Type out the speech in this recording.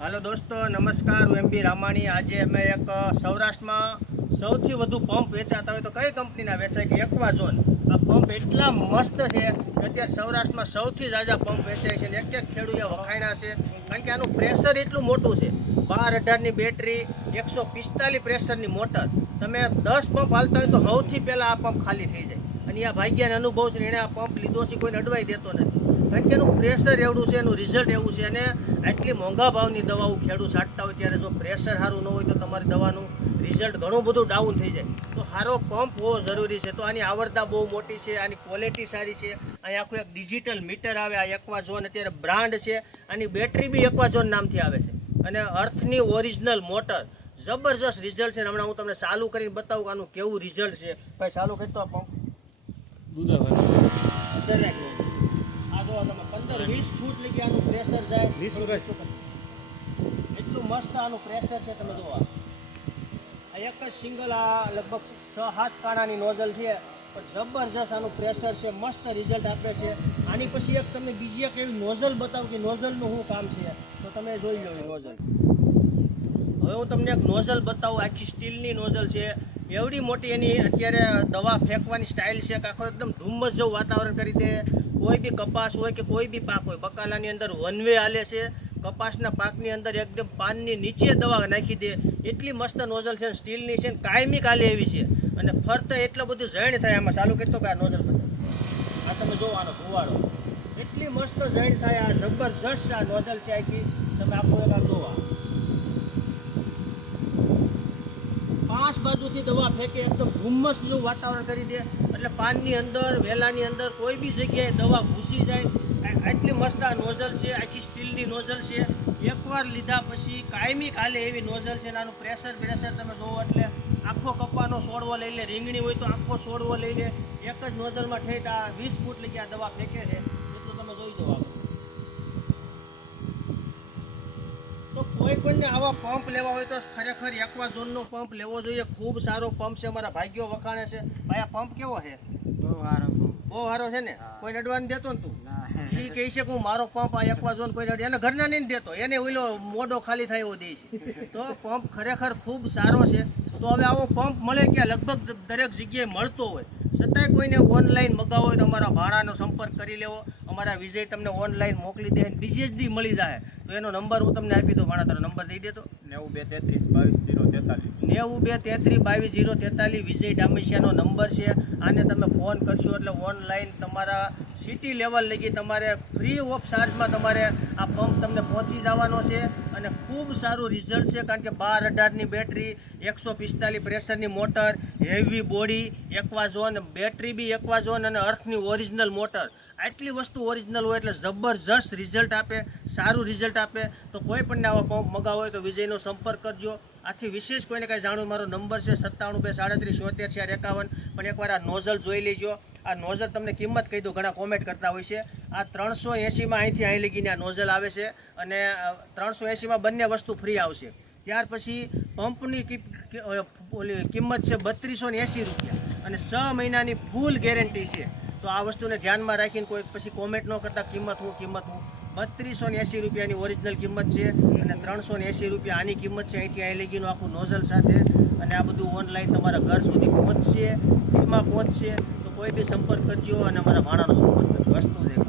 હાલો દોસ્તો, નમસ્કાર, હું એમ બી રામાણી. આજે અમે એક સૌરાષ્ટ્રમાં સૌથી વધુ પંપ વેચાતા હોય તો કઈ કંપનીના? વેચાય કે એક્વાઝોન આ પંપ એટલા મસ્ત છે અત્યારે સૌરાષ્ટ્રમાં સૌથી ઝાઝા પંપ વેચાય છે એક એક ખેડૂએ વખાયણા છે. કારણ કે આનું પ્રેશર એટલું મોટું છે. બાર અઢારની બેટરી એકસો પિસ્તાલીસ પ્રેશરની મોટર. તમે દસ પંપ હાલતા હોય તો સૌથી પહેલાં આ પંપ ખાલી થઈ જાય. અને આ ભાગ્યાને અનુભવ છે એણે આ પંપ લીધો છે કોઈને અડવાઈ દેતો નથી. કારણ કે એનું પ્રેશર એવડું છે એનું રિઝલ્ટ એવું છે અને આટલી મોંઘા ભાવની દવાઓ ખેડૂત છાંટતા હોય ત્યારે જો પ્રેશર સારું ન હોય તો તમારી દવાનું રિઝલ્ટ ઘણું બધું ડાઉન થઈ જાય. તો સારો પંપ હોવો જરૂરી છે. તો આની આવડતા બહુ મોટી છે આની ક્વોલિટી સારી છે. અહીં આખું એક ડિજિટલ મીટર આવે આ એક્વાઝોન અત્યારે બ્રાન્ડ છે. આની બેટરી બી એક્વાઝોન નામથી આવે છે. અને અર્થની ઓરિજિનલ મોટર જબરજસ્ત રિઝલ્ટ છે. હમણાં હું તમને ચાલુ કરીને બતાવું આનું કેવું રિઝલ્ટ છે. ભાઈ ચાલુ કરી તો આ પંપ દરેક આ જો તમે પંદર વીસ ફૂટ લગી આનું પ્રેશર જાય. વીસ? એટલું મસ્ત આનું પ્રેશર છે તમે જોવા. આ એક જ સિંગલ આ લગભગ છ સાત કાણાની નોઝલ છે પણ જબરજસ્ત આનું પ્રેશર છે મસ્ત રિઝલ્ટ આપે છે. આની પછી એક તમને બીજી એક એવી નોઝલ બતાવું કે નોઝલનું શું કામ છે. તો તમે જોઈ લો નોઝલ હવે હું તમને એક નોઝલ બતાવું આખી સ્ટીલની નોઝલ છે. એવડી મોટી એની અત્યારે દવા ફેંકવાની સ્ટાઇલ છે કે આખો એકદમ ધુમ્મસ જેવું વાતાવરણ કરી દે. કોઈ બી કપાસ હોય કે કોઈ બી પાક હોય, બકાલાની અંદર વનવે હાલે છે. કપાસના પાકની અંદર એકદમ પાનની નીચે દવા નાખી દે. એટલી મસ્ત નોઝલ છે સ્ટીલની છે કાયમી કાલે એવી છે. અને ફરતે એટલું બધું જણ થાય આમાં. ચાલુ કરતો કે આ નોઝલ બતાવો આ તમે જોવો આનો ધુવાડો એટલી મસ્ત જણ થાય આ જબરજસ્ત આ નોઝલ છે આખી. તમે આખું આ જોવો આ. પાંચ બાજુથી દવા ફેંકે એકદમ ધુમ્મસ જેવું વાતાવરણ કરી દે. એટલે પાનની અંદર, વેલાની અંદર કોઈ બી જગ્યાએ દવા ઘૂસી જાય. આટલી મસ્ત આ નોઝલ છે, આખી સ્ટીલની નોઝલ છે. એકવાર લીધા પછી કાયમી કાલે એવી નોઝલ છે આનું પ્રેશર પ્રેશર તમે જોવો એટલે આખો કપ્પાનો સોડવો લઈ લે, રીંગણી હોય તો આખો સોડવો લઈ લે. એક જ નોઝલમાં ઠેઠ આ વીસ ફૂટ લગી આ દવા ફેંકે છે. એટલું તમે જોઈ દો આપણે તો કોઈ પણ આવા પંપ લેવા હોય તો ખરેખર એક્વાઝોન નો પંપ લેવો જોઈએ. ખૂબ સારો પંપ છે. અમારા ભાગ્યો વખાણે છે. ભાઈ આ પંપ કેવો છે? બહુ સારો છે ને? કોઈ અડવાન દેતો ને તું? એ કહે છે કે હું મારો પંપ આ એક્વાઝોન કોઈ અડે. એને ઘરના નહીં દેતો. એને ઓલો મોડો ખાલી થાય એવો દે છે. તો પંપ ખરેખર ખૂબ સારો છે. તો હવે આવો પંપ મળે ક્યાં? લગભગ દરેક જગ્યાએ મળતો હોય. છતાંય કોઈને ઓનલાઈન મગાવો હોય તો અમારા ભાડાનો સંપર્ક કરી લેવો. અમારા વિજય તમને ઓનલાઈન મોકલી દે બીજે જ દી મળી જાય. તો એનો નંબર હું તમને આપી દઉં. ભાડા તારો નંબર દઈ દેતો. નેવું બે તેત્રીસ બાવીસ જીરો તેતાલીસ. નેવું બે તેત્રીસ બાવીસ જીરો તેતાલીસ. વિજય ડામેશિયાનો નંબર છે. આને તમે ફોન કરશો એટલે ઓનલાઈન તમારા સિટી લેવલ લગી તમારે ફ્રી ઓફ ચાર્જમાં તમારે આ પંપ તમને પહોંચી જવાનો છે અને ખૂબ સારું રિઝલ્ટ છે કારણ કે બાર અઢારની બેટરી એકસો પિસ્તાલીસ પ્રેશરની motor heavy body Aquazone battery બી એક્વાઝોન અને અર્થની ઓરિજિનલ મોટર આટલી વસ્તુ ઓરિજિનલ હોય એટલે જબરજસ્ત રિઝલ્ટ આપે, સારું રિઝલ્ટ આપે. તો કોઈ પણ આવા પંપ મગાવો હોય તો વિજયનો સંપર્ક કરજો. આથી વિશેષ કોઈને કાંઈ જાણવું મારો નંબર છે સત્તાણું બે સાડત્રીસ સોતેર ચાર, એકાવન. પણ એકવાર આ નોઝલ જોઈ લેજો. આ નોઝલ તમને કિંમત કહી દો ઘણા કોમેન્ટ કરતા હોય છે. આ ત્રણસો એંસીમાં અહીંથી અહીં લગીને આ નોઝલ આવે છે અને ત્રણસો એંસીમાં બંને વસ્તુ ફ્રી આવશે. ત્યાર પછી પંપની ઓલી કિંમત છે બત્રીસો ને એંશી રૂપિયા. અને છ મહિનાની ફૂલ ગેરંટી છે. તો આ વસ્તુને ધ્યાનમાં રાખીને કોઈ પછી કોમેન્ટ ન કરતા કિંમત હું કિંમત હું. બત્રીસો ને એંશી રૂપિયાની ઓરિજિનલ કિંમત છે અને ત્રણસો ને એંશી રૂપિયા આની કિંમત છે. અહીંથી અહીં ગયું આખું નોઝલ સાથે. અને આ બધું ઓનલાઈન તમારા ઘર સુધી પહોંચશે. ફ્રીમાં પહોંચશે. તો કોઈ બી સંપર્ક કરજો અને અમારા ભાણાનો સંપર્ક કરજો. વસ્તુ છે.